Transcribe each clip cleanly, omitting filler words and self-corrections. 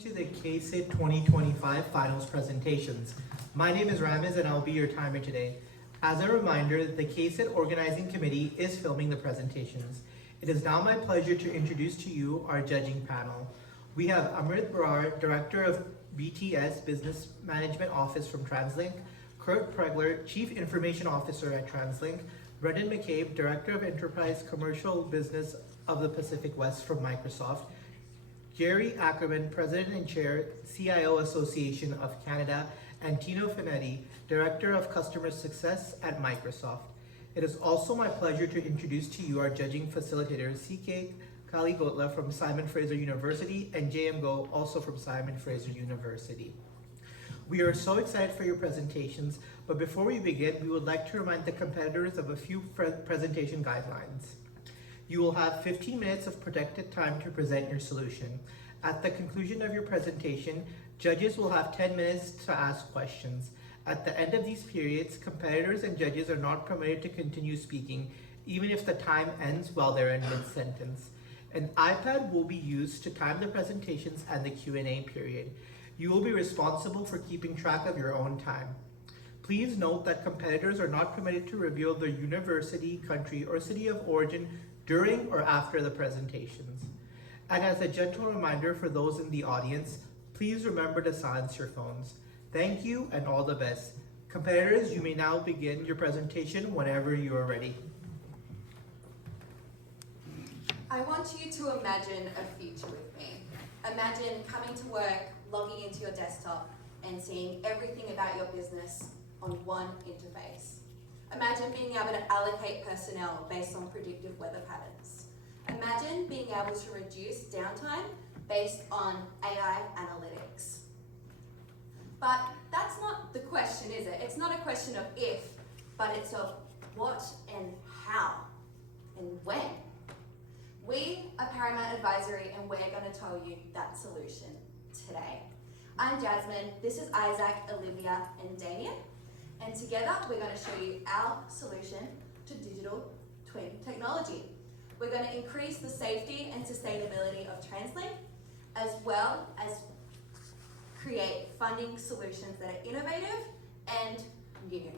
to the CaseIT 2025 finals presentations. My name is Ramiz and I'll be your timer today. As a reminder, the CaseIT organizing committee is filming the presentations. It is now my pleasure to introduce to you our judging panel. We have Amrit Barar, Director of BTS Business Management Office from TransLink, Kurt Pregler, Chief Information Officer at TransLink, Brendan McCabe, Director of Enterprise Commercial Business of the Pacific West from Microsoft, Jerry Ackerman, President and Chair, CIO Association of Canada, and Tino Finetti, Director of Customer Success at Microsoft. It is also my pleasure to introduce to you our judging facilitators, CK Kaligotla from Simon Fraser University and JM Go, also from Simon Fraser University. We are so excited for your presentations, but before we begin, we would like to remind the competitors of a few presentation guidelines. You will have 15 minutes of protected time to present your solution. At the conclusion of your presentation, judges will have 10 minutes to ask questions. At the end of these periods, competitors and judges are not permitted to continue speaking, even if the time ends while they're in mid-sentence. An iPad will be used to time the presentations and the Q&A period. You will be responsible for keeping track of your own time. Please note that competitors are not permitted to reveal their university, country, or city of origin during or after the presentations. And as a gentle reminder for those in the audience, please remember to silence your phones. Thank you and all the best. Competitors, you may now begin your presentation whenever you are ready. I want you to imagine a future with me. Imagine coming to work, logging into your desktop, and seeing everything about your business on one interface. Imagine being able to allocate personnel based on predictive weather patterns. Imagine being able to reduce downtime based on AI analytics. But that's not the question, is it? It's not a question of if, but it's of what and how and when. We are Paramount Advisory and we're going to tell you that solution today. I'm Jasmine, this is Isaac, Olivia and Damien, and together we're going to show you our solution to digital twin technology. We're going to increase the safety and sustainability of TransLink, as well as create funding solutions that are innovative and new.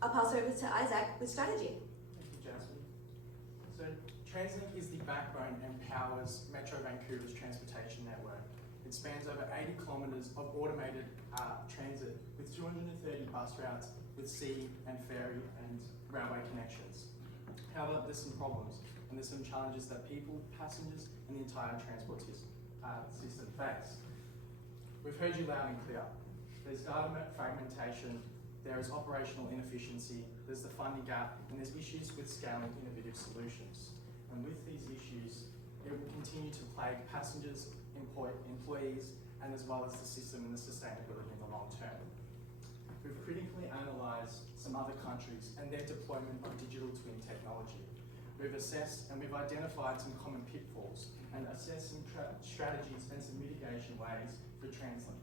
I'll pass over to Isaac with strategy. Thank you, Jasmine. So TransLink is the backbone and powers Metro Vancouver's transportation network. It spans over 80 kilometres of automated transit with 230 bus routes with sea and ferry and railway connections. However, there's some problems and there's some challenges that people, passengers and the entire transport system face. We've heard you loud and clear. There's data fragmentation, there is operational inefficiency, there's the funding gap, and there's issues with scaling innovative solutions. And with these issues, it will continue to plague passengers, employees, and as well as the system and the sustainability in the long term. We've critically analysed some other countries and their deployment of digital twin technology. We've assessed and we've identified some common pitfalls and assessed some strategies and some mitigation ways for TransLink.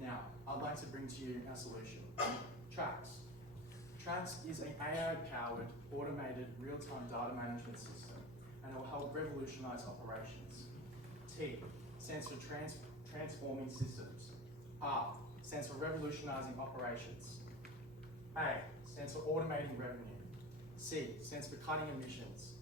Now, I'd like to bring to you our solution, Trax. Trax is an AI-powered, automated, real-time data management system, and it will help revolutionise operations. T stands for transforming systems. R stands for revolutionising operations. A stands for automating revenue. C stands for cutting emissions.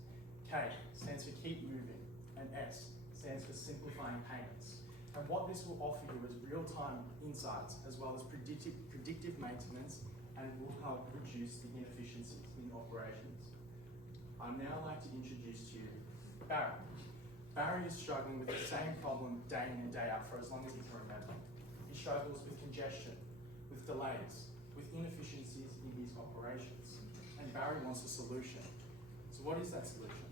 K stands for keep moving. And S stands for simplifying payments. And what this will offer you is real-time insights as well as predictive maintenance, and it will help reduce the inefficiencies in operations. I'd now like to introduce to you Barry. Barry is struggling with the same problem day in and day out for as long as he can remember. He struggles with congestion, with delays, with inefficiencies in his operations. And Barry wants a solution. So what is that solution?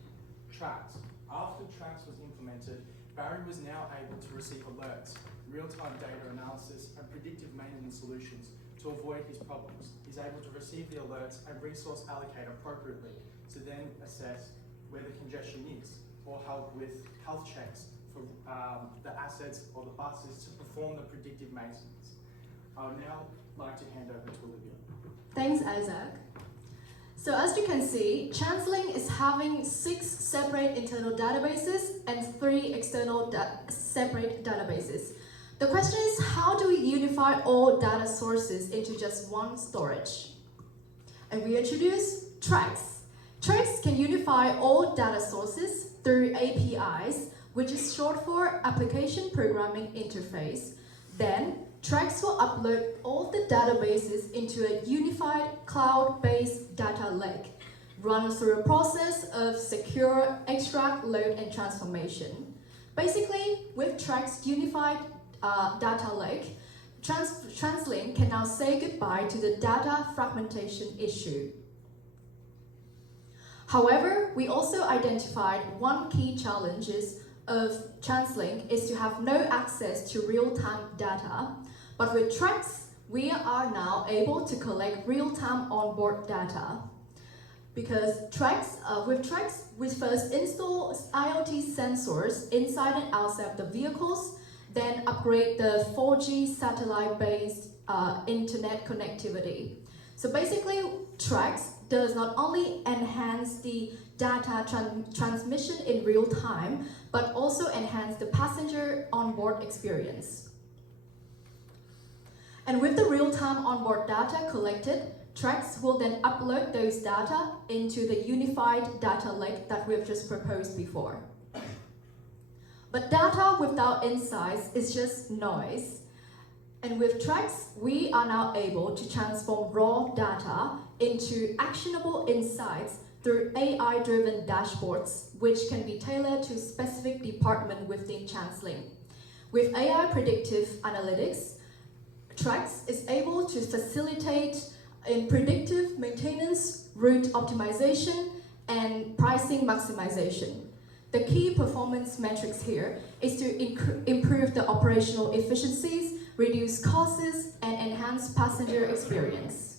Trax. After Trax was implemented, Barry was now able to receive alerts, real-time data analysis, and predictive maintenance solutions to avoid his problems. He's able to receive the alerts and resource allocate appropriately to then assess where the congestion is, or help with health checks for the assets or the buses to perform the predictive maintenance. I would now like to hand over to Olivia. Thanks, Isaac. So as you can see, TransLink is having 6 separate internal databases and 3 external separate databases. The question is, how do we unify all data sources into just one storage? And we introduce Tracks. Tracks can unify all data sources through APIs, which is short for Application Programming Interface. Then, Tracks will upload all the databases into a unified cloud-based data lake, run through a process of secure extract, load, and transformation. Basically, with Tracks' unified data lake, TransLink can now say goodbye to the data fragmentation issue. However, we also identified one key challenge of TransLink is to have no access to real-time data. But with Tracks, we are now able to collect real-time onboard data. Because with Tracks, we first install IoT sensors inside and outside the vehicles, then upgrade the 4G satellite-based internet connectivity. So basically, Tracks does not only enhance the data transmission in real time, but also enhance the passenger onboard experience. And with the real-time onboard data collected, Tracks will then upload those data into the unified data lake that we've just proposed before. But data without insights is just noise. And with Tracks, we are now able to transform raw data into actionable insights through AI-driven dashboards, which can be tailored to a specific department within TransLink. With AI predictive analytics, Tracks is able to facilitate in predictive maintenance, route optimization, and pricing maximization. The key performance metrics here is to improve the operational efficiencies, reduce costs, and enhance passenger experience.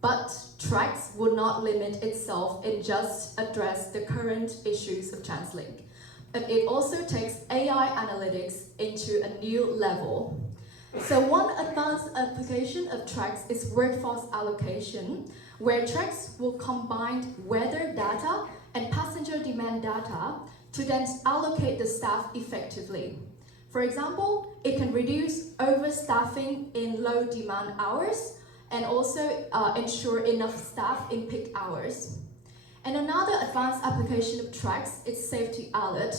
But Tracks will not limit itself in just address the current issues of TransLink. But it also takes AI analytics into a new level. So one advanced application of Tracks is workforce allocation, where Tracks will combine weather data and passenger demand data to then allocate the staff effectively. For example, it can reduce overstaffing in low demand hours and also ensure enough staff in peak hours. And another advanced application of Tracks is safety alert.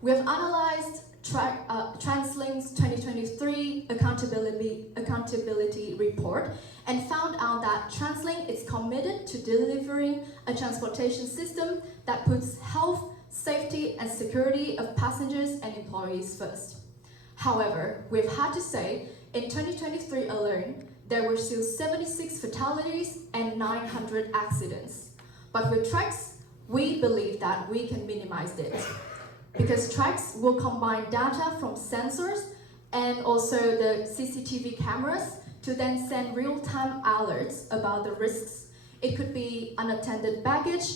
We have analyzed TransLink's 2023 accountability report and found out that TransLink is committed to delivering a transportation system that puts health, safety, and security of passengers and employees first. However, we've had to say, in 2023 alone, there were still 76 fatalities and 900 accidents. But with Tracks, we believe that we can minimize it. Because Tracks will combine data from sensors and also the CCTV cameras to then send real-time alerts about the risks. It could be unattended baggage,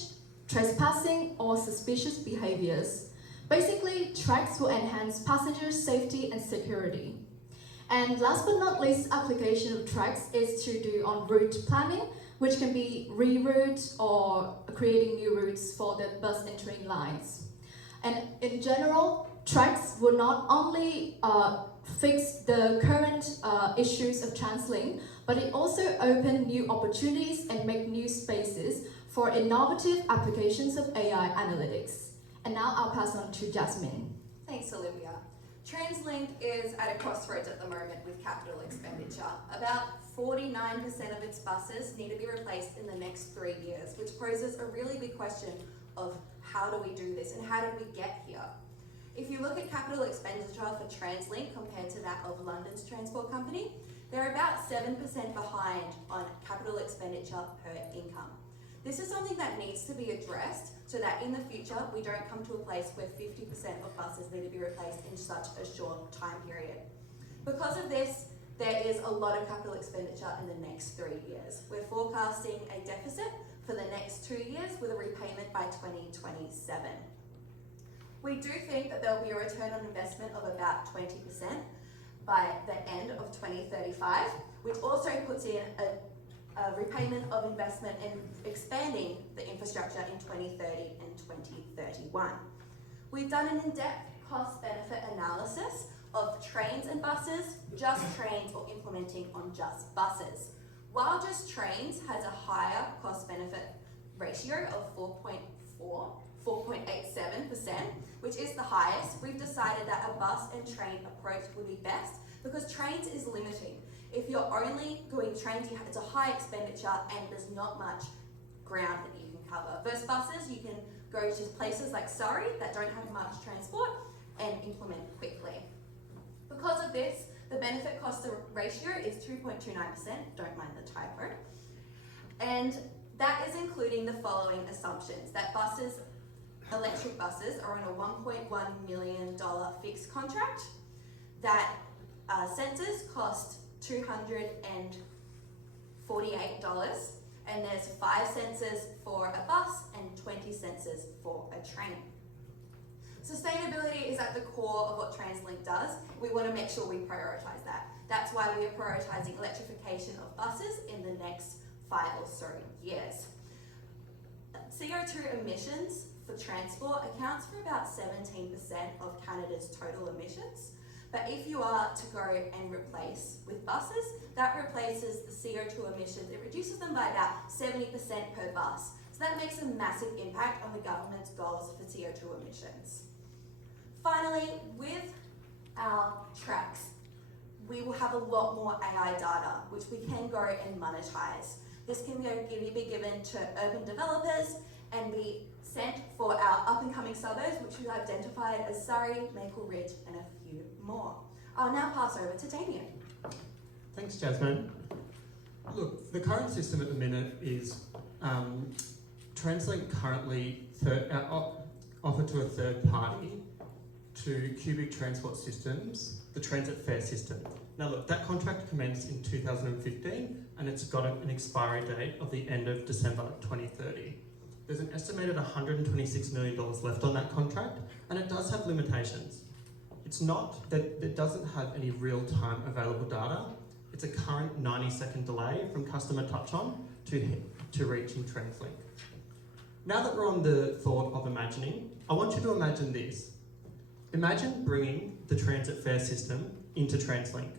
trespassing, or suspicious behaviors. Basically, Tracks will enhance passenger safety and security. And last but not least, application of Tracks is to do on route planning, which can be reroute or creating new routes for the bus and train lines. And in general, Tracks will not only fix the current issues of TransLink, but it also opens new opportunities and make new spaces for innovative applications of AI analytics. And now I'll pass on to Jasmine. Thanks, Olivia. TransLink is at a crossroads at the moment with capital expenditure. About 49% of its buses need to be replaced in the next 3 years, which poses a really big question of how do we do this and how did we get here? If you look at capital expenditure for TransLink compared to that of London's transport company, they're about 7% behind on capital expenditure per income. This is something that needs to be addressed so that in the future we don't come to a place where 50% of buses need to be replaced in such a short time period. Because of this, there is a lot of capital expenditure in the next 3 years. We're forecasting a deficit for the next 2 years with a repayment by 2027. We do think that there'll be a return on investment of about 20% by the end of 2035, which also puts in a repayment of investment and expanding the infrastructure in 2030 and 2031. We've done an in-depth cost-benefit analysis of trains and buses, just trains, or implementing on just buses. While just trains has a higher cost-benefit ratio of 4.87%, which is the highest, we've decided that a bus and train approach would be best because trains is limiting. If you're only going trains, it's a high expenditure and there's not much ground that you can cover. Versus buses, you can go to places like Surrey that don't have much transport and implement quickly. Because of this, the benefit cost ratio is 2.29%, don't mind the typo. And that is including the following assumptions, that buses, electric buses, are on a $1.1 million fixed contract, that sensors cost $248, and there's 5 sensors for a bus and 20 sensors for a train. Sustainability is at the core of what TransLink does. We want to make sure we prioritise that. That's why we are prioritising electrification of buses in the next 5 or so years. CO2 emissions for transport accounts for about 17% of Canada's total emissions. But if you are to go and replace with buses, that replaces the CO2 emissions. It reduces them by about 70% per bus. So that makes a massive impact on the government's goals for CO2 emissions. Finally, with our tracks, we will have a lot more AI data, which we can go and monetize. This can be given to urban developers and be sent for our up-and-coming suburbs, which we've identified as Surrey, Maple Ridge, and a few more. I'll now pass over to Damien. Thanks, Jasmine. Look, the current system at the minute is TransLink currently offered to a third party to Cubic Transport Systems, the transit fare system. Now look, that contract commenced in 2015 and it's got an expiry date of the end of December 2030. There's an estimated $126 million left on that contract and it does have limitations. It's not that it doesn't have any real-time available data. It's a current 90-second delay from customer touch-on to reaching TransLink. Now that we're on the thought of imagining, I want you to imagine this. Imagine bringing the transit fare system into TransLink.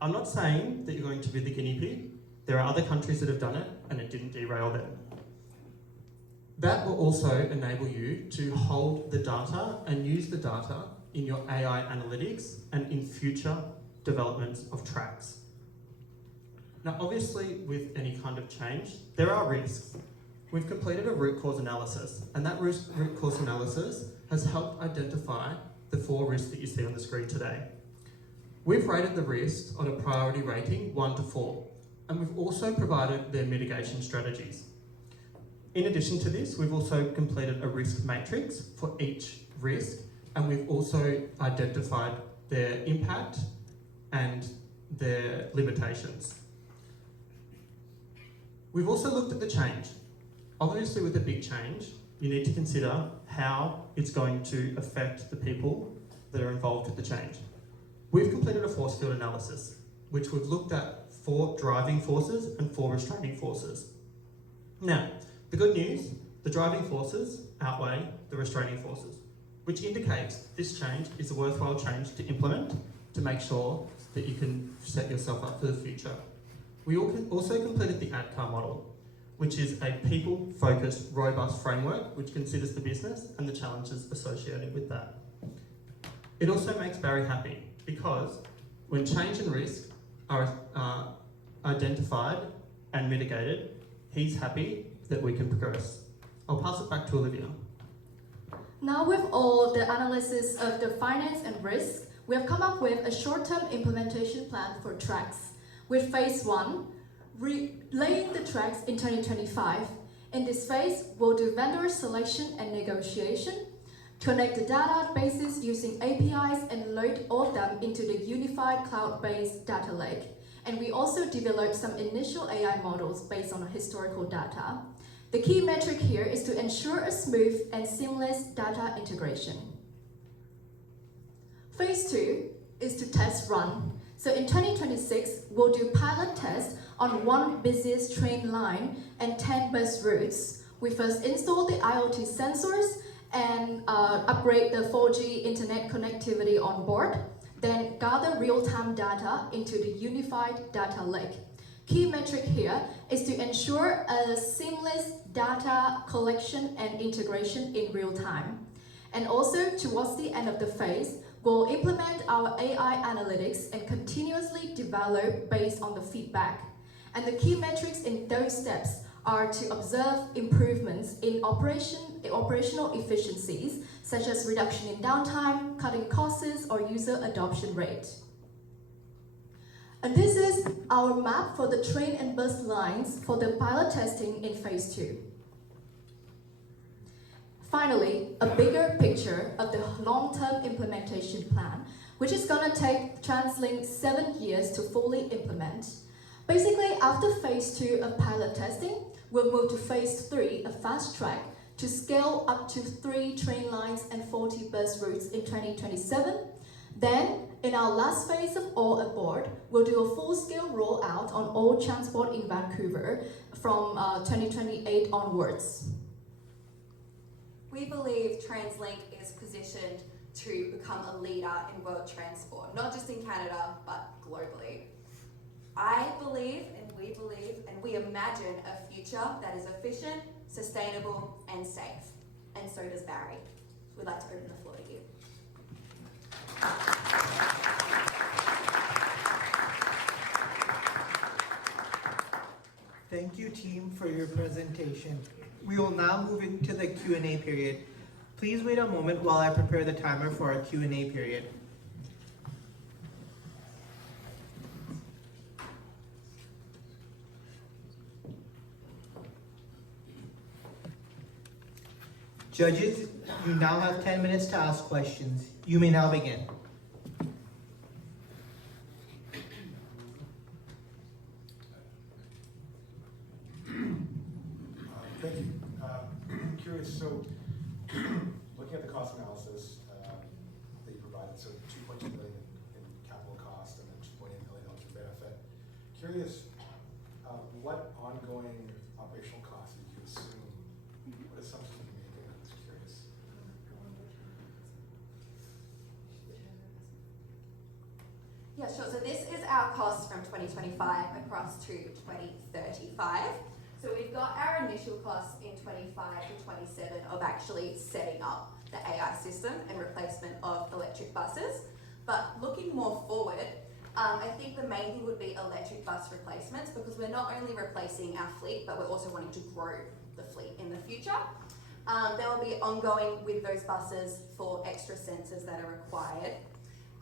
I'm not saying that you're going to be the guinea pig. There are other countries that have done it and it didn't derail them. That will also enable you to hold the data and use the data in your AI analytics and in future developments of tracks. Now, obviously, with any kind of change, there are risks. We've completed a root cause analysis, and that root cause analysis has helped identify the 4 risks that you see on the screen today. We've rated the risks on a priority rating 1 to 4, and we've also provided their mitigation strategies. In addition to this, we've also completed a risk matrix for each risk, and we've also identified their impact and their limitations. We've also looked at the change. Obviously, with a big change, you need to consider how it's going to affect the people that are involved with the change. We've completed a force field analysis, which we've looked at 4 driving forces and 4 restraining forces. Now, the good news, the driving forces outweigh the restraining forces, which indicates this change is a worthwhile change to implement to make sure that you can set yourself up for the future. We also completed the ADCAR model, which is a people-focused, robust framework which considers the business and the challenges associated with that. It also makes Barry happy because when change and risk are identified and mitigated, he's happy that we can progress. I'll pass it back to Olivia. Now with all the analysis of the finance and risk, we have come up with a short-term implementation plan for tracks. With phase 1, laying the tracks in 2025. In this phase, we'll do vendor selection and negotiation, connect the databases using APIs and load all of them into the unified cloud-based data lake. And we also developed some initial AI models based on historical data. The key metric here is to ensure a smooth and seamless data integration. Phase 2 is to test run. So in 2026, we'll do pilot tests on one busiest train line and 10 bus routes. We first install the IoT sensors and upgrade the 4G internet connectivity on board, then gather real-time data into the unified data lake. Key metric here is to ensure a seamless data collection and integration in real time. And also, towards the end of the phase, we'll implement our AI analytics and continuously develop based on the feedback. And the key metrics in those steps are to observe improvements in operational efficiencies, such as reduction in downtime, cutting costs, or user adoption rate. And this is our map for the train and bus lines for the pilot testing in phase 2. Finally, a bigger picture of the long-term implementation plan, which is going to take TransLink 7 years to fully implement. Basically, after phase 2 of pilot testing, we'll move to phase 3, a fast track, to scale up to 3 train lines and 40 bus routes in 2027. Then, in our last phase of All Aboard, we'll do a full-scale rollout on all transport in Vancouver from 2028 onwards. We believe TransLink is positioned to become a leader in world transport, not just in Canada, but globally. I believe, and we imagine a future that is efficient, sustainable, and safe. And so does Barry. We'd like to open the floor to you. Thank you, team, for your presentation. We will now move into the Q&A period. Please wait a moment while I prepare the timer for our Q&A period. Judges, you now have 10 minutes to ask questions. You may now begin. Thank you. I'm curious, so looking at the cost analysis that you provided, so 2.2 million in capital cost and then 2.8 million in benefit. Curious, what ongoing operational costs did you assume? What assumptions did you make? I'm just curious. Yeah, sure. So this is our costs from 2025 across to 2035. So we've got our initial costs in 25 to 27 of actually setting up the AI system and replacement of electric buses. But looking more forward, I think the main thing would be electric bus replacements, because we're not only replacing our fleet, but we're also wanting to grow the fleet in the future. There will be ongoing with those buses for extra sensors that are required.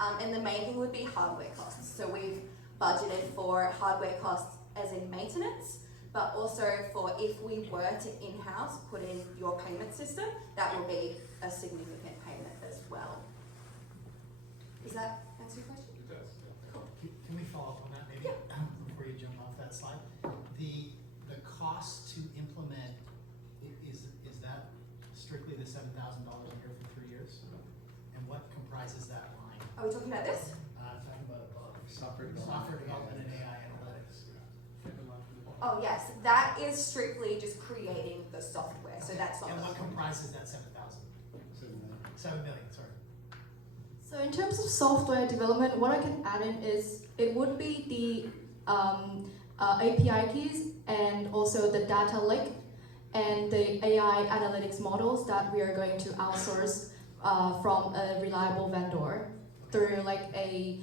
And the main thing would be hardware costs. So we've budgeted for hardware costs as in maintenance, but also for if we were to in-house put in your payment system, that will be a significant payment as well. Does that answer your question? It does. Cool. Can we follow up on that maybe before you jump off that slide? The cost to implement, is that strictly the $7,000 a year for 3 years? And what comprises that line? Are we talking about this? Talking about above. Software Development and AI analytics. Oh yes, that is strictly just creating the software. So that's not. And what comprises that 7,000? 7 million, sorry. So in terms of software development, what I can add in is it would be the API keys and also the data lake and the AI analytics models that we are going to outsource from a reliable vendor through like a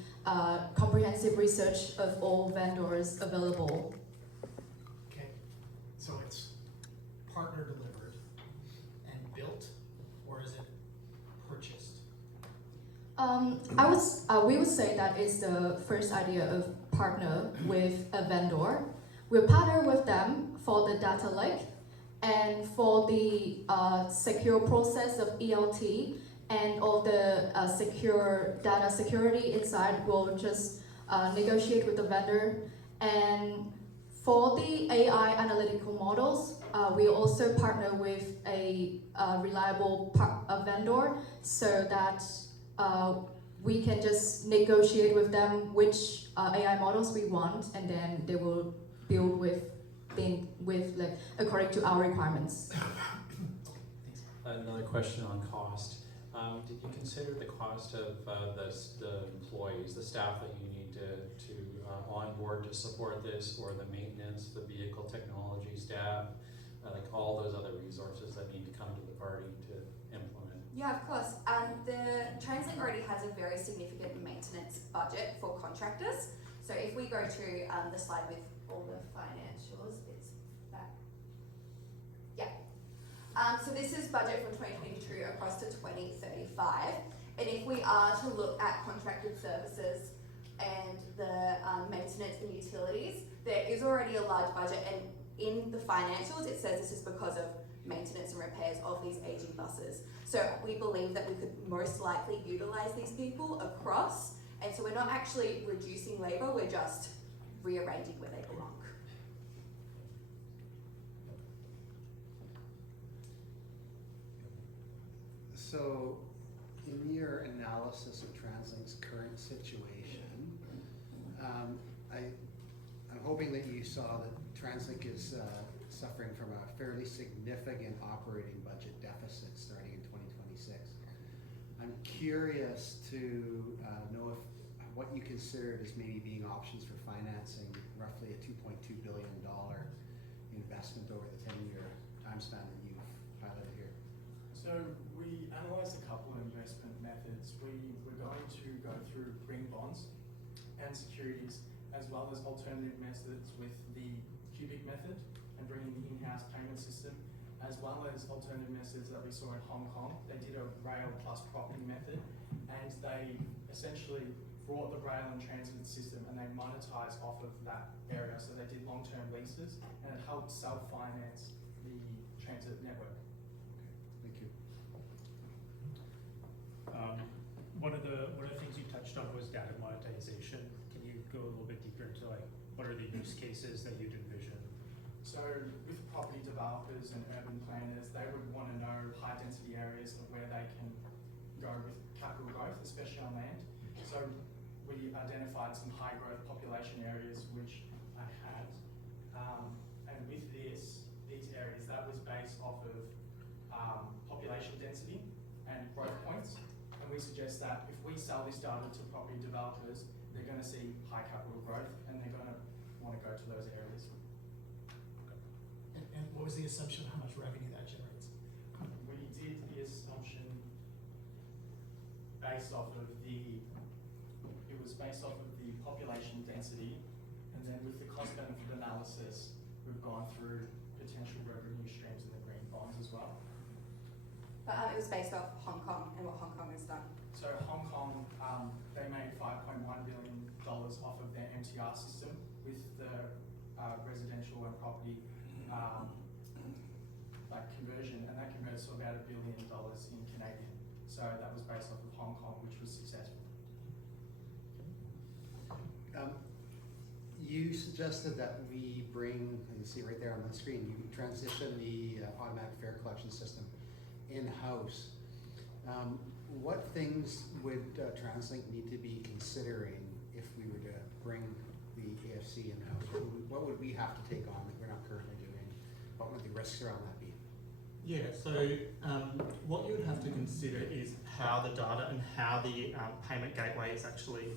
comprehensive research of all vendors available. Okay, so it's partner delivered and built, or is it purchased? We would say that is the first idea of partner with a vendor. We'll partner with them for the data lake and for the secure process of ELT and all the secure data security inside. We'll just negotiate with the vendor. And for the AI analytical models, we also partner with a reliable vendor so that we can just negotiate with them which AI models we want, and then they will build like according to our requirements. Another question on cost. Did you consider the cost of the employees, the staff that you need to onboard to support this, or the maintenance, the vehicle technology staff, like all those other resources that need to come to the party to implement? Yeah, of course. The Translink already has a very significant maintenance budget for contractors. So if we go to the slide with all the financials, it's that. Yeah. So this is budget from 2022 across to 2035. And if we are to look at contracted services and the maintenance and utilities, there is already a large budget, and in the financials it says this is because of maintenance and repairs of these aging buses. So we believe that we could most likely utilise these people across, and so we're not actually reducing labour, we're just rearranging where they belong. So, in your analysis of TransLink's current situation, I'm hoping that you saw that TransLink is suffering from a fairly significant operating budget deficit starting in 2026. I'm curious to know if what you considered as maybe being options for financing roughly a $2.2 billion investment over the 10-year time span that you've highlighted here. So we analysed a couple of investment methods. We were going to go through green bonds and securities, as well as alternative methods with the cubic method and bringing the in-house payment system, as well as alternative methods that we saw in Hong Kong. They did a rail plus property method, and they essentially brought the rail and transit system and they monetized off of that area. So they did long-term leases, and it helped self-finance the transit network. Thank you. One of the things you touched on was data monetization. Can you go a little bit deeper into like what are the use cases that you'd envision? So with property developers and urban planners, they would want to know high density areas of where they can go with capital growth, especially on land. So we identified some high growth population areas which I had, and with these areas, that was based off of population density and growth points. And we suggest that if we sell this data to property developers, they're going to see high capital growth and they're going to want to go to those areas. And what was the assumption of how much revenue that generates? We did the assumption based off of the population density, and then with the cost benefit analysis, we've gone through potential revenue streams in the green bonds as well. But it was based off Hong Kong and what Hong Kong has done. So Hong Kong, they made $5.1 billion off of their MTR system with the residential and property like conversion, and that converts to about $1 billion in Canadian. So that was based off of Hong Kong, which was successful. You suggested that we bring, you see right there on the screen, you transition the automatic fare collection system in-house. What things would TransLink need to be considering if we were to bring the AFC in-house? What would we have to take on that we're not currently doing? What would the risks around that be? Yeah, so what you would have to consider is how the data and how the payment gateway is actually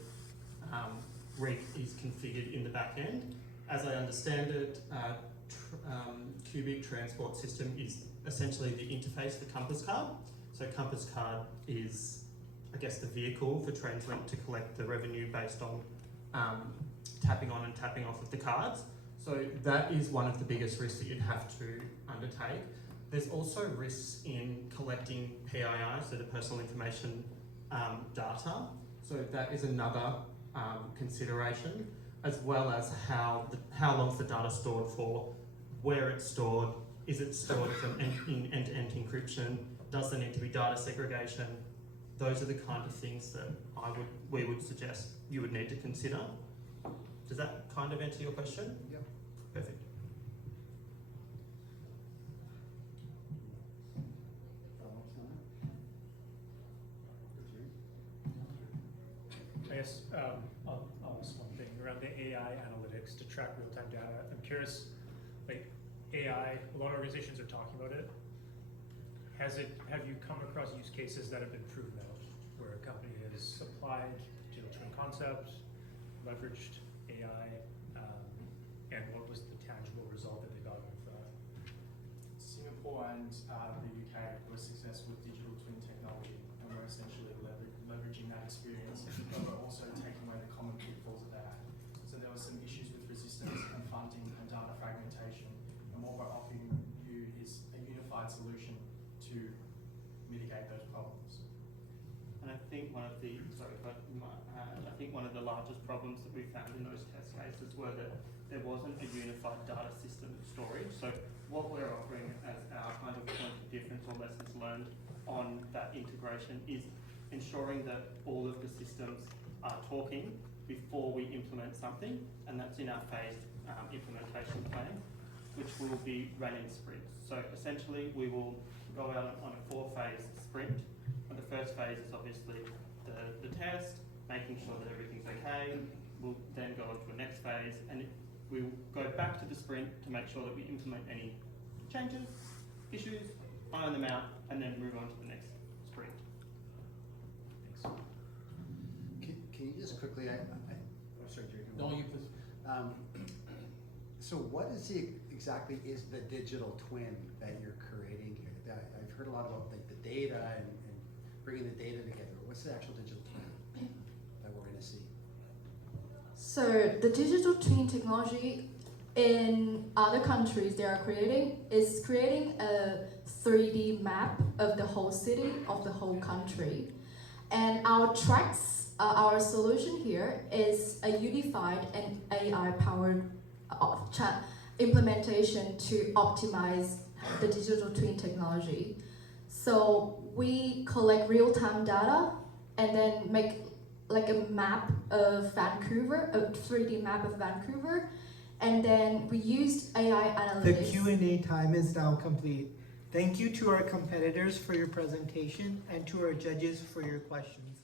is configured in the back end. As I understand it, Cubic Transport System is essentially the interface for Compass Card. So Compass Card is, I guess, the vehicle for TransLink to collect the revenue based on tapping on and tapping off of the cards. So that is one of the biggest risks that you'd have to undertake. There's also risks in collecting PII, so the personal information data. So that is another consideration, as well as how long's the data stored for, where it's stored, is it stored in end-to-end encryption, does there need to be data segregation? Those are the kind of things that we would suggest you would need to consider. Does that kind of answer your question? Yep. Perfect. I guess I'll ask one thing around the AI analytics to track real-time data and curious, like AI, a lot of organizations are talking about it. Have you come across use cases that have been proven out, where a company has applied digital twin concepts, leveraged AI, and what was the tangible result that they got with that? Singapore and the UK were successful with digital twin technology, and we're essentially leveraging that experience, but we're also taking away the common pitfalls that they had. So there were some issues with resistance and funding and data fragmentation, and what we're offering you is a unified solution to mitigate those problems. And I think one of the largest problems that we found in those test cases were that there wasn't a unified data system of storage. So what we're offering as our kind of point of difference or lessons learned on that integration is ensuring that all of the systems are talking before we implement something, and that's in our phased implementation plan, which will be run in sprints. So essentially we will go out on a 4-phase sprint, and the first phase is obviously the test, making sure that everything's okay. We'll then go on to the next phase, and we'll go back to the sprint to make sure that we implement any changes, issues, iron them out, and then move on to the next sprint. Thanks. Can you just quickly, oh, sorry, Jerry. No, you please. So what is exactly is the digital twin that you're creating here? I've heard a lot about like the data and bringing the data together. What's the actual digital twin that we're going to see? So the digital twin technology in other countries they are creating a 3D map of the whole city, of the whole country. And our tracks, our solution here is a unified and AI-powered implementation to optimize the digital twin technology. So we collect real-time data and then make like a map of Vancouver, a 3D map of Vancouver, and then we used AI The analytics. Q&A time is now complete. Thank you to our competitors for your presentation and to our judges for your questions.